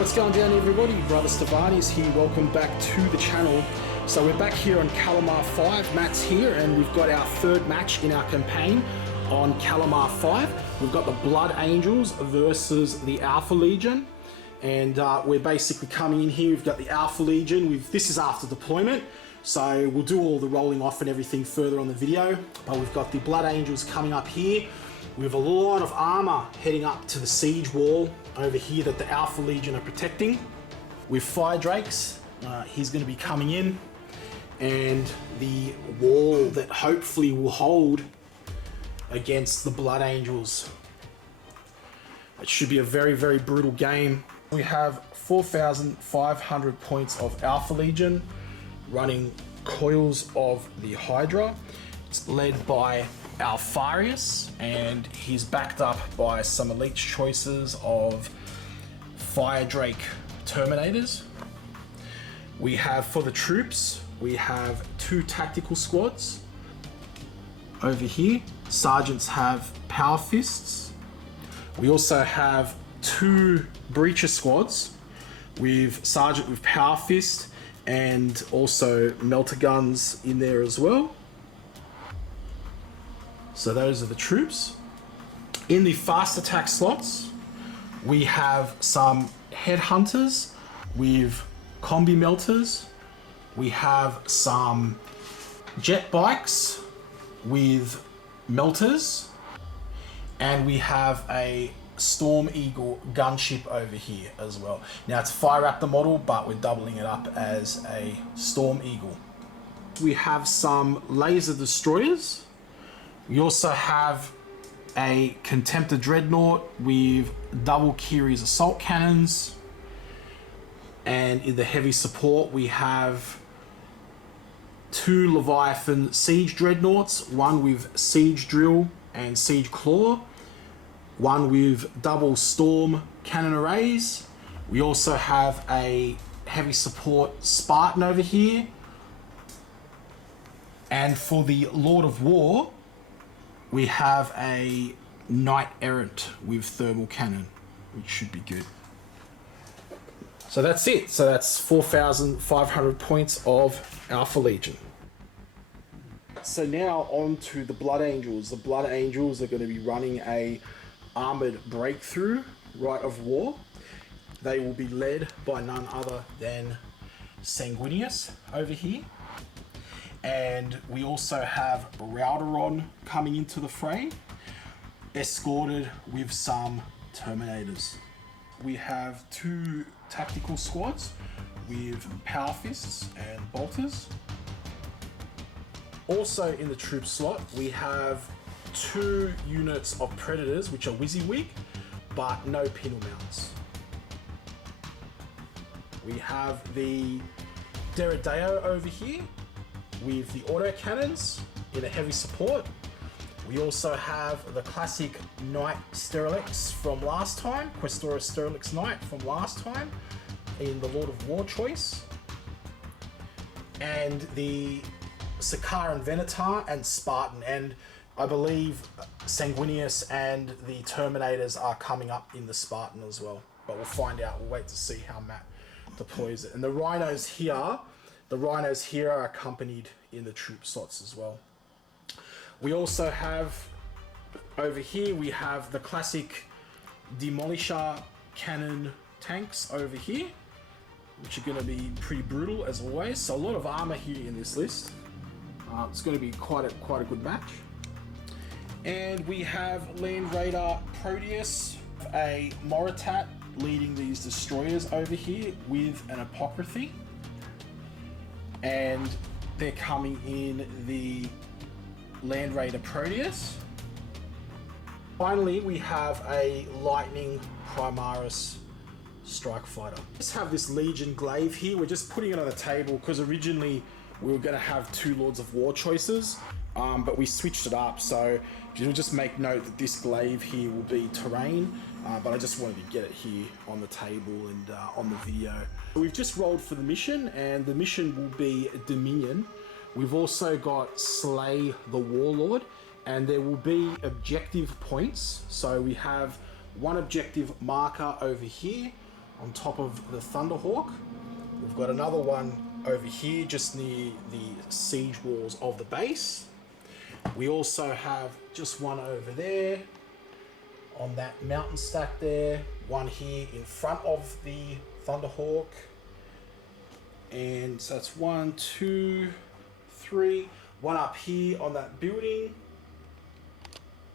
What's going down, everybody? Brother Stevani is here. Welcome back to the channel. So we're back here on Calamar 5. Matt's here and we've got our third match in our campaign on Calamar 5. We've got the Blood Angels versus the Alpha Legion. And we're basically coming in here. We've got the Alpha Legion. This is after deployment. So we'll do all the rolling off and everything further on the video. But we've got the Blood Angels coming up here. We have a lot of armor heading up to the siege wall over here that the Alpha Legion are protecting. With Fire Drakes, he's going to be coming in, and the wall that hopefully will hold against the Blood Angels. It should be a very, very brutal game. We have 4,500 points of Alpha Legion running coils of the Hydra. It's led by Alfarius, and he's backed up by some elite choices of Fire Drake Terminators. We have, for the troops, we have 2 tactical squads. Over here, sergeants have Power Fists. We also have 2 Breacher squads with sergeant with Power Fist and also Melter Guns in there as well. So those are the troops. In the fast attack slots, we have some headhunters with combi melters. We have some jet bikes with melters. And we have a Storm Eagle gunship over here as well. Now it's Fire Raptor model, but we're doubling it up as a Storm Eagle. We have some laser destroyers. We also have a Contemptor Dreadnought with double Kiri's assault cannons. And in the heavy support, we have 2 Leviathan Siege Dreadnoughts, one with Siege Drill and Siege Claw, one with double Storm Cannon Arrays. We also have a heavy support Spartan over here. And for the Lord of War, we have a Knight Errant with thermal cannon, which should be good. So that's it. So that's 4,500 points of Alpha Legion. So now on to the Blood Angels. The Blood Angels are going to be running a armored breakthrough rite of war. They will be led by none other than Sanguinius over here. And we also have Rauderon coming into the fray, escorted with some Terminators. We have 2 tactical squads with Power Fists and Bolters. Also in the troop slot, we have 2 units of Predators, which are WYSIWYG, but no pintle mounts. We have the Deredeo over here with the autocannons in a heavy support. We also have the classic Knight Sterilix from last time, Questoris Sterilix Knight from last time in the Lord of War choice. And the Sakaran Venator and Spartan, and I believe Sanguinius and the Terminators are coming up in the Spartan as well. But we'll find out, we'll wait to see how Matt deploys it. And the Rhinos here are accompanied in the troop slots as well. We also have, over here, we have the classic Demolisher cannon tanks over here, which are going to be pretty brutal as always. So a lot of armor here in this list. It's going to be quite a good match. And we have Land Raider Proteus, a Moritat leading these destroyers over here with an Apocryphy. And they're coming in the Land Raider Proteus. Finally, we have a Lightning Primarchs Strike Fighter. Just have this Legion Glaive here. We're just putting it on the table because originally we were going to have 2 Lords of War choices, but we switched it up. So you'll just make note that this glaive here will be terrain, but I just wanted to get it here on the table and on the video. We've just rolled for the mission, and the mission will be Dominion. We've also got Slay the Warlord, and there will be objective points. So we have one objective marker over here, on top of the Thunderhawk. We've got another one over here just near the siege walls of the base. We also have just one over there on that mountain stack there, one here in front of the Thunderhawk. And so that's 1, 2, 3, one up here on that building.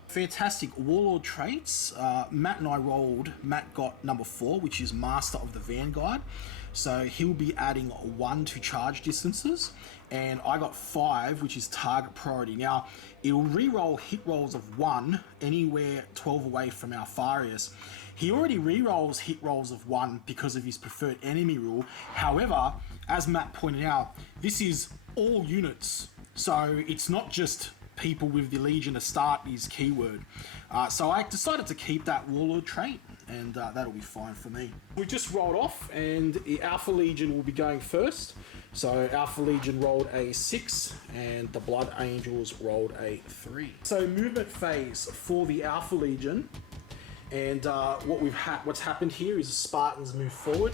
Fantastic Warlord traits. Matt and I rolled. Matt got number 4, which is Master of the Vanguard. So he'll be adding 1 to charge distances. And I got 5, which is target priority. Now, it'll re-roll hit rolls of 1 anywhere 12 away from Alfarius. He already re-rolls hit rolls of 1 because of his preferred enemy rule. However, as Matt pointed out, this is all units. So it's not just people with the Legion to start is keyword. So I decided to keep that Warlord trait, and that'll be fine for me. We just rolled off, and the Alpha Legion will be going first. So Alpha Legion rolled a 6, and the Blood Angels rolled a 3. So movement phase for the Alpha Legion, and what's happened here is the Spartans move forward.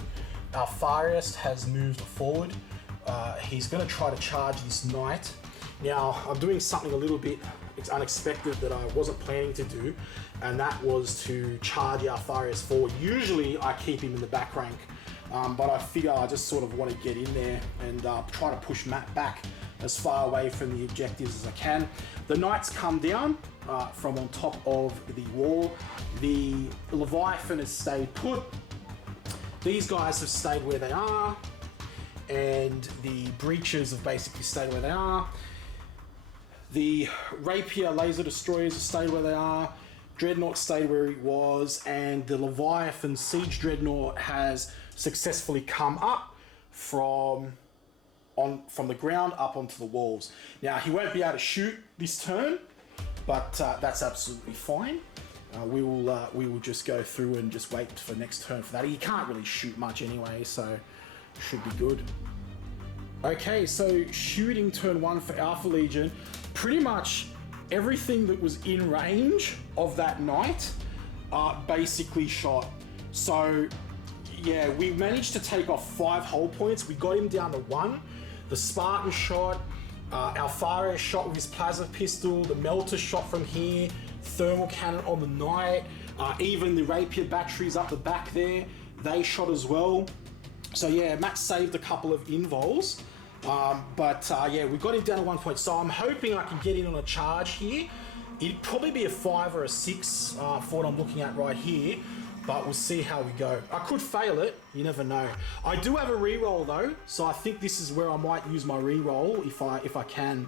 Alfarius has moved forward. He's going to try to charge this knight. Now, I'm doing something a little bit unexpected that I wasn't planning to do, and that was to charge Alfarius forward. Usually, I keep him in the back rank, but I figure I just sort of want to get in there and try to push Matt back as far away from the objectives as I can. The knights come down from on top of the wall. The Leviathan has stayed put. These guys have stayed where they are, and the breaches have basically stayed where they are. The Rapier laser destroyers have stayed where they are. Dreadnought stayed where he was, and the Leviathan siege dreadnought has successfully come up from the ground up onto the walls. Now, he won't be able to shoot this turn, but that's absolutely fine. We will just go through and just wait for next turn for that. He can't really shoot much anyway, so should be good. Okay, so shooting turn 1 for Alpha Legion. Pretty much everything that was in range of that knight basically shot. So yeah, we managed to take off 5 hull points. We got him down to 1. The Spartan shot, Alfarius shot with his plasma pistol, the Melter shot from here, thermal cannon on the knight, even the Rapier batteries up the back there, they shot as well. So yeah, Matt saved a couple of invols. Yeah, we got him down to 1 point. So I'm hoping I can get in on a charge here. It'd probably be a 5 or a 6 for what I'm looking at right here, but we'll see how we go. I could fail it, you never know. I do have a reroll though, so I think this is where I might use my reroll if I can.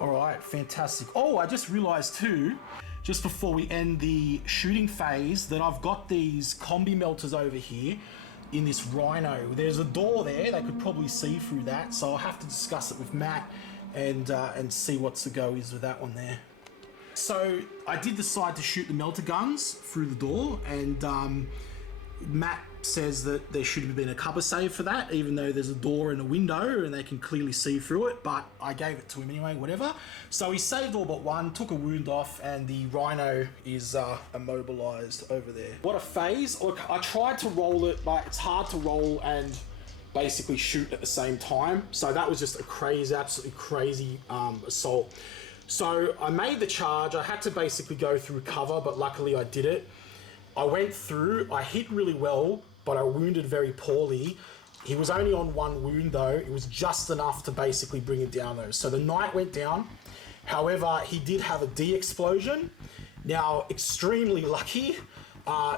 All right, fantastic. Oh, I just realized too, just before we end the shooting phase, that I've got these combi melters over here in this Rhino. There's a door there, they could probably see through that, so I'll have to discuss it with Matt and see what's the go is with that one there. So I did decide to shoot the melter guns through the door, and Matt says that there should have been a cover save for that, even though there's a door and a window and they can clearly see through it, but I gave it to him anyway, whatever. So he saved all but one, took a wound off, and the Rhino is immobilized over there. What a phase. Look, I tried to roll it, but it's hard to roll and basically shoot at the same time. So that was just a crazy, absolutely crazy assault. So I made the charge. I had to basically go through cover, but luckily I did it. I went through, I hit really well, but I wounded very poorly. He was only on 1 wound though. It was just enough to basically bring him down though. So the knight went down. However, he did have a D-explosion. Now, extremely lucky.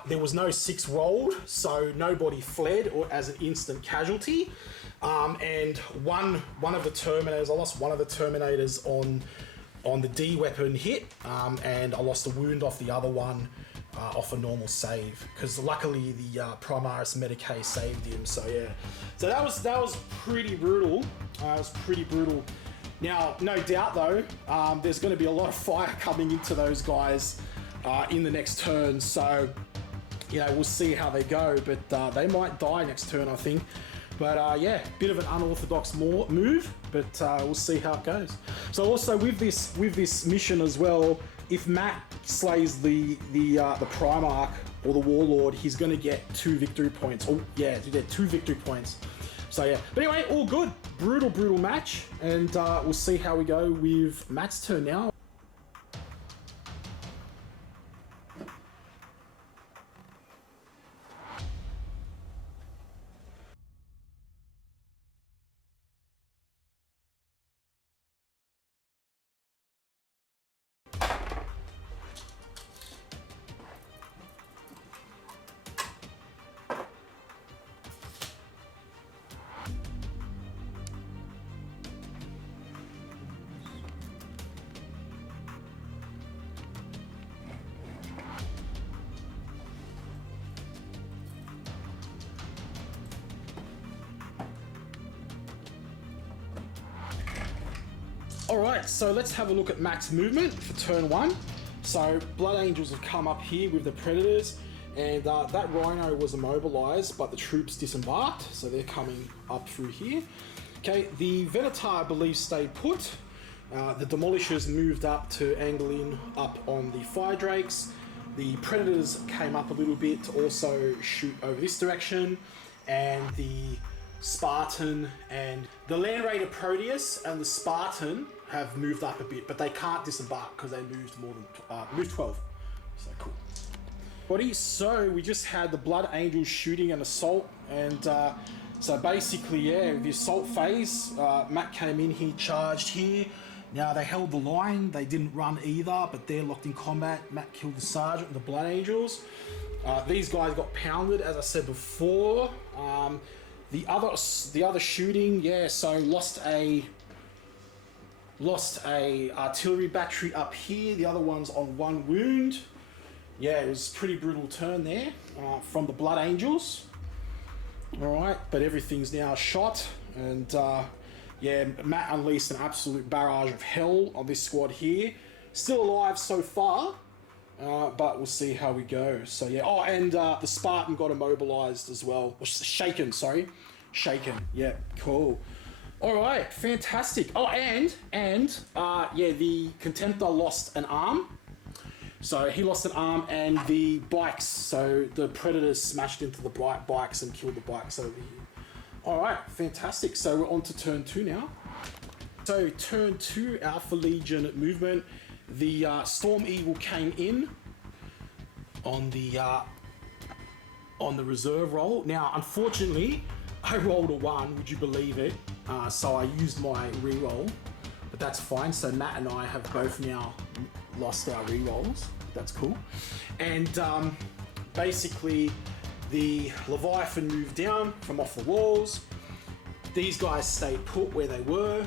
There was no 6 rolled, so nobody fled or as an instant casualty. And one of the Terminators, I lost one of the Terminators on the D weapon hit, and I lost a wound off the other one off a normal save, because luckily the Primarchs Medicae saved him. So yeah, so that was pretty brutal. It was pretty brutal. Now, no doubt though, there's going to be a lot of fire coming into those guys in the next turn. So you know, we'll see how they go, but they might die next turn, I think. But yeah, bit of an unorthodox move, but we'll see how it goes. So also with this mission as well, if Matt slays the Primarch or the Warlord, he's going to get 2 victory points. Oh, yeah, you get 2 victory points. So, yeah. But anyway, all good. Brutal match. And we'll see how we go with Matt's turn now. Alright, so let's have a look at Matt's movement for turn 1. So Blood Angels have come up here with the Predators, and that Rhino was immobilized, but the troops disembarked, so they're coming up through here. Okay, the Venator, I believe, stayed put. The Demolishers moved up to angle in up on the Fire Drakes. The Predators came up a little bit to also shoot over this direction, and the Spartan and the Land Raider Proteus and the Spartan have moved up a bit, but they can't disembark because they moved more than moved 12. So cool. Buddy, so we just had the Blood Angels shooting an assault, and so basically, yeah, the assault phase, Matt came in, he charged here. Now they held the line, they didn't run either, but they're locked in combat. Matt killed the Sergeant and the Blood Angels. These guys got pounded, as I said before. The other shooting, yeah, so lost a artillery battery up here. The other one's on 1 wound. Yeah, it was a pretty brutal turn there from the Blood Angels. All right, but everything's now shot, and yeah, Matt unleashed an absolute barrage of hell on this squad here. Still alive so far, but we'll see how we go. So yeah, oh, and the Spartan got immobilized as well. Shaken, sorry. Shaken, yeah, cool. All right, fantastic. Oh, and yeah, the Contemptor lost an arm. So he lost an arm, and the bikes. So the Predators smashed into the bikes and killed the bikes over here. All right, fantastic. So we're on to turn 2 now. So turn 2, Alpha Legion movement. The Storm Eagle came in on the reserve roll. Now, unfortunately, I rolled a 1. Would you believe it? So I used my re-roll, but that's fine. So Matt and I have both now lost our re-rolls. That's cool. And basically, the Leviathan moved down from off the walls. These guys stayed put where they were.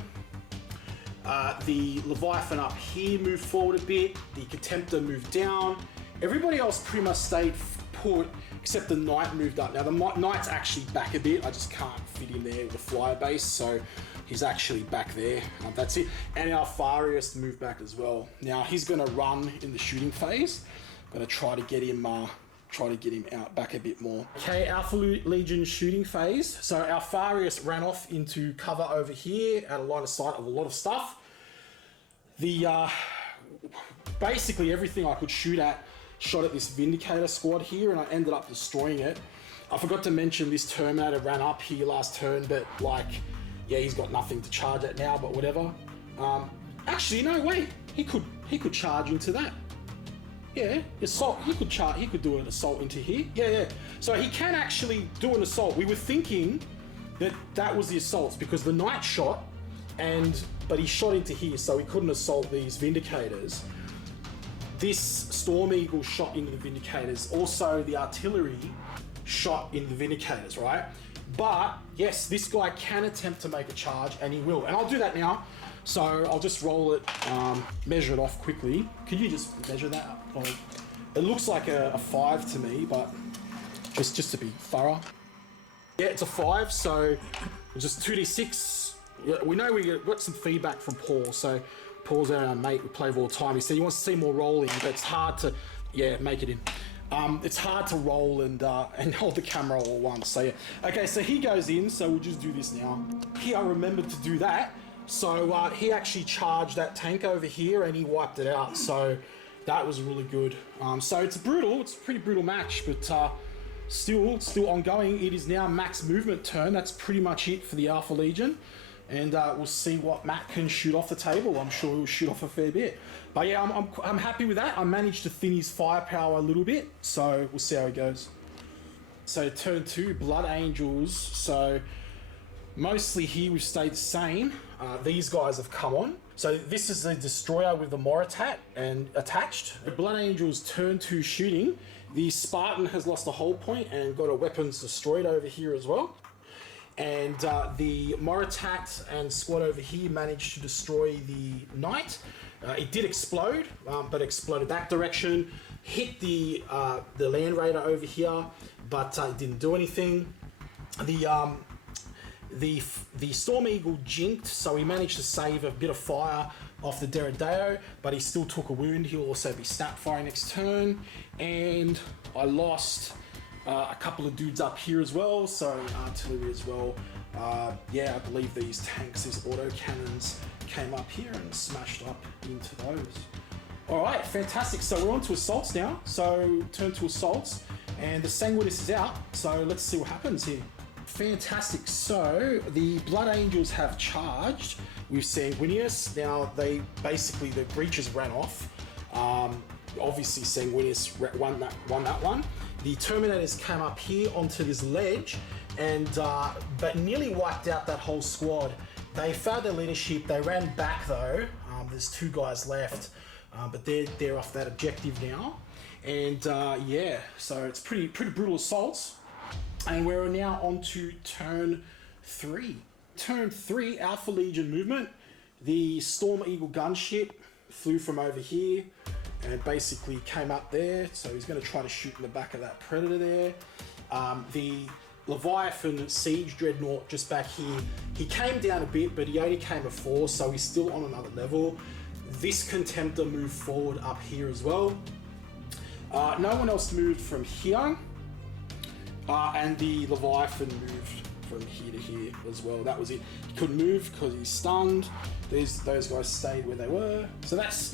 The Leviathan up here moved forward a bit. The Contemptor moved down. Everybody else pretty much stayed put, except the Knight moved up. Now the Knight's actually back a bit. I just can't fit in there with the flyer base, so he's actually back there. That's it. And our Farius moved back as well. Now he's going to run in the shooting phase. I'm going to try to get him out back a bit more. Okay, Alpha Legion shooting phase. So our Farius ran off into cover over here, out of line of sight of a lot of stuff. The basically everything I could shoot at shot at this Vindicator squad here, and I ended up destroying it. I forgot to mention this Terminator ran up here last turn, but like, yeah, he's got nothing to charge at now, but whatever. Actually, no, wait, he could charge into that. Yeah, assault, he could do an assault into here. Yeah. So he can actually do an assault. We were thinking that was the assaults because the Knight shot, but he shot into here, so he couldn't assault these Vindicators. This Storm Eagle shot into the Vindicators. Also, the artillery shot into the Vindicators, right? But yes, this guy can attempt to make a charge, and he will. And I'll do that now. So I'll just roll it, measure it off quickly. Could you just measure that? It looks like a 5 to me, but just to be thorough. Yeah, it's a 5, so just 2d6. Yeah, we know we got some feedback from Paul, so Paul's our mate, we play all the time. He said he wants to see more rolling, but it's hard to, yeah, make it in. It's hard to roll and hold the camera all at once, so yeah. Okay, so he goes in, so we'll just do this now. Here, I remembered to do that. So he actually charged that tank over here and he wiped it out. So That was really good. So it's brutal. It's a pretty brutal match, but still ongoing. It is now Matt's movement turn. That's pretty much it for the Alpha Legion. And we'll see what Matt can shoot off the table. I'm sure he'll shoot off a fair bit. But yeah, I'm happy with that. I managed to thin his firepower a little bit, so we'll see how it goes. So turn 2, Blood Angels. So mostly here we've stayed the same. These guys have come on. So this is the Destroyer with the Moritat and attached. The Blood Angels turn 2 shooting. The Spartan has lost a hull point and got a weapons destroyed over here as well. And the Moritat and squad over here managed to destroy the Knight. It did explode, but exploded that direction. Hit the Land Raider over here, but it didn't do anything. The Storm Eagle jinked, so he managed to save a bit of fire off the Deredeo, but he still took a wound. He'll also be snapfire next turn. And I lost a couple of dudes up here as well, so artillery as well. Yeah, I believe these tanks, these autocannons, came up here and smashed up into those. All right, fantastic. So we're on to assaults now. So turn to assaults, and the Sanguinus is out. So let's see what happens here. Fantastic. So the Blood Angels have charged with Sanguinius. Now the breaches ran off. Obviously Sanguinius won that one. The Terminators came up here onto this ledge and but nearly wiped out that whole squad. They failed their leadership. They ran back though. There's 2 guys left, but they're off that objective now. And yeah, so it's pretty brutal assaults. And we're now on to turn 3. Turn 3, Alpha Legion movement. The Storm Eagle gunship flew from over here and basically came up there. So he's going to try to shoot in the back of that Predator there. The Leviathan Siege Dreadnought just back here, he came down a bit, but he only came a 4, so he's still on another level. This Contemptor moved forward up here as well. No one else moved from here. And the Leviathan moved from here to here as well. That was it. He couldn't move because he's stunned. Those guys stayed where they were. So that's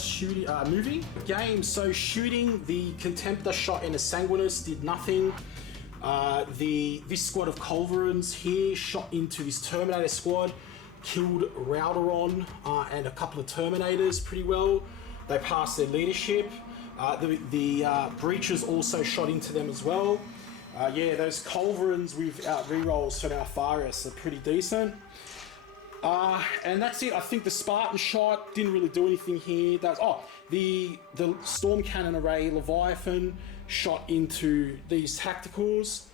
shooting, moving game. So shooting, the Contemptor shot in a Sanguinus, did nothing. This squad of Culverins here shot into this Terminator squad, killed Rauderon and a couple of Terminators pretty well. They passed their leadership. The Breaches also shot into them as well. Yeah, those Culverins with rerolls for Alfarius are pretty decent. And that's it. I think the Spartan shot didn't really do anything here. The Storm Cannon Array Leviathan shot into these tacticals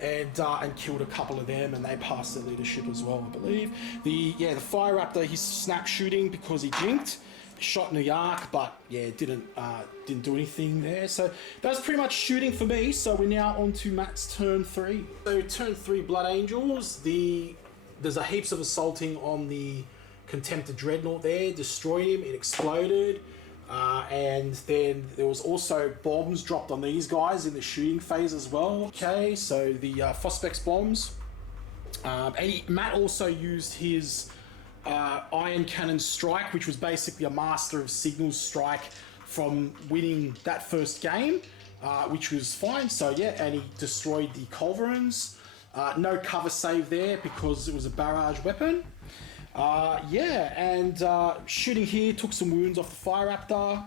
and killed a couple of them, and they passed their leadership as well, I believe. The Fire Raptor, he's snap shooting because he jinked. Shot in the arc, but yeah, didn't do anything there. So that's pretty much shooting for me. So we're now on to Matt's turn 3. So turn 3, Blood Angels. There's a heaps of assaulting on the Contemptor Dreadnought there. Destroyed him. It exploded. And then there was also bombs dropped on these guys in the shooting phase as well. Okay, so the Phosphex bombs. Matt also used his Iron Cannon Strike, which was basically a Master of Signals strike from winning that first game, which was fine. So yeah, and he destroyed the Culverins. No cover save there because it was a barrage weapon. Yeah, and shooting here, took some wounds off the Fire Raptor,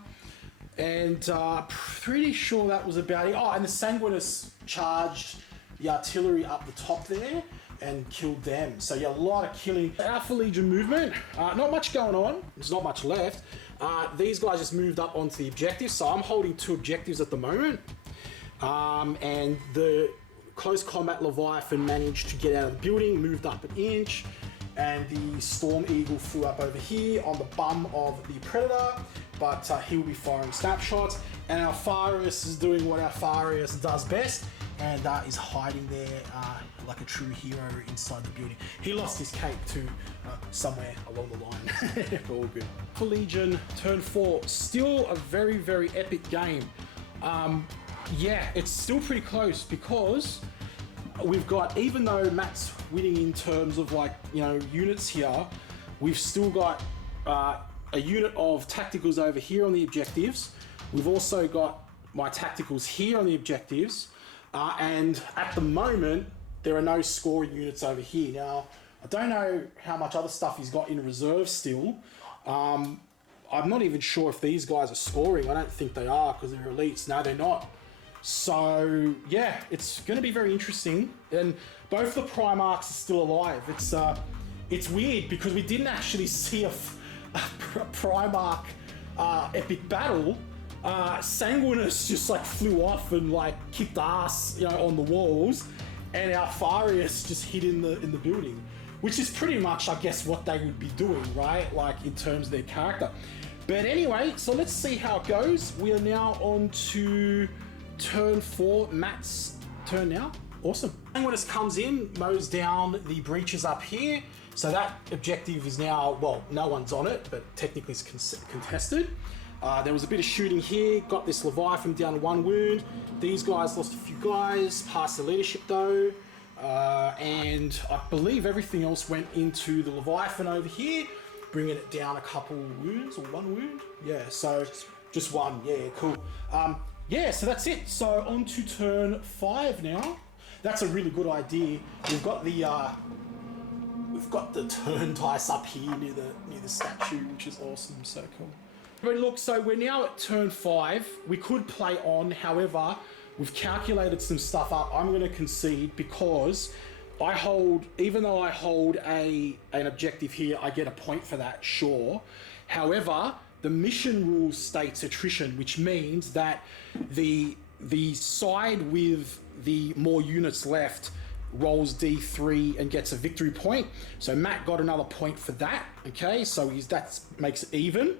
and pretty sure that was about it. Oh, and the Sanguinus charged the artillery up the top there and killed them. So yeah, a lot of killing. Alpha Legion movement, not much going on. There's not much left. These guys just moved up onto the objective, so I'm holding 2 objectives at the moment. And the Close Combat Leviathan managed to get out of the building, moved up an inch, and the Storm Eagle flew up over here on the bum of the Predator, but he'll be firing snapshots. And Alfarius is doing what Alfarius does best, and is hiding there like a true hero inside the building. He lost his cape too, somewhere along the line. All good. For Legion, turn 4, still a very, very epic game. Yeah, it's still pretty close because we've got, even though Matt's winning in terms of units here, we've still got a unit of tacticals over here on the objectives. We've also got my tacticals here on the objectives. And at the moment, there are no scoring units over here. Now, I don't know how much other stuff he's got in reserve still. I'm not even sure if these guys are scoring. I don't think they are because they're elites. No, they're not. So, yeah, it's going to be very interesting. And both the Primarchs are still alive. It's weird because we didn't actually see a Primarch epic battle. Sanguinus just like flew off and like kicked ass, you know, on the walls, and our Farius just hid in the building, which is pretty much, I guess, what they would be doing, right? Like in terms of their character. But anyway, so let's see how it goes. We are now on to turn 4, Matt's turn now. Awesome. Sanguinus comes in, mows down the breaches up here. So that objective is now, well, no one's on it, but technically it's contested. There was a bit of shooting here, got this Leviathan down to 1 wound. These guys lost a few guys, passed the leadership though. And I believe everything else went into the Leviathan over here, bringing it down a couple wounds, or 1 wound. Yeah, so just 1, yeah, cool. Yeah, so that's it. So on to turn 5 now. That's a really good idea. We've got the turn dice up here near the statue, which is awesome, so cool. But look, so we're now at turn 5. We could play on, however, we've calculated some stuff up. I'm going to concede because even though I hold an objective here, I get a point for that, sure. However, the mission rule states attrition, which means that the side with the more units left rolls D3 and gets a victory point. So Matt got another point for that, okay? So that makes it even.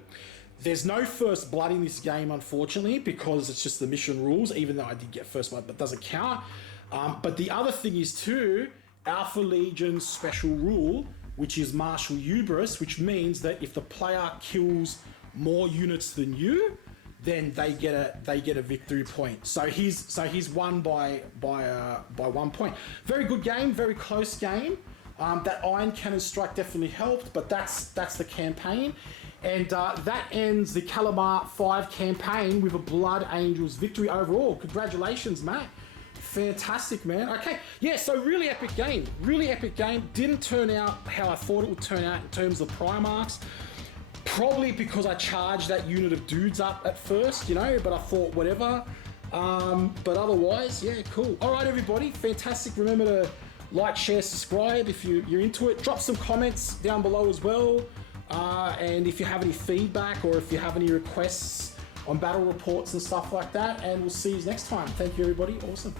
There's no first blood in this game, unfortunately, because it's just the mission rules, even though I did get first blood, but doesn't count. But the other thing is too, Alpha Legion's special rule, which is Martial Hubris, which means that if the player kills more units than you, then they get a victory point. So he's won by 1 point. Very good game, very close game. That Iron Cannon strike definitely helped, but that's the campaign. And that ends the Calamar 5 campaign with a Blood Angels victory overall. Congratulations, Matt. Fantastic, man. Okay, yeah, so really epic game. Really epic game. Didn't turn out how I thought it would turn out in terms of Primarchs. Probably because I charged that unit of dudes up at first, you know, but I thought whatever. But otherwise, yeah, cool. All right, everybody, fantastic. Remember to like, share, subscribe if you're into it. Drop some comments down below as well. And if you have any feedback or if you have any requests on battle reports and stuff like that, and we'll see you next time. Thank you, everybody. Awesome.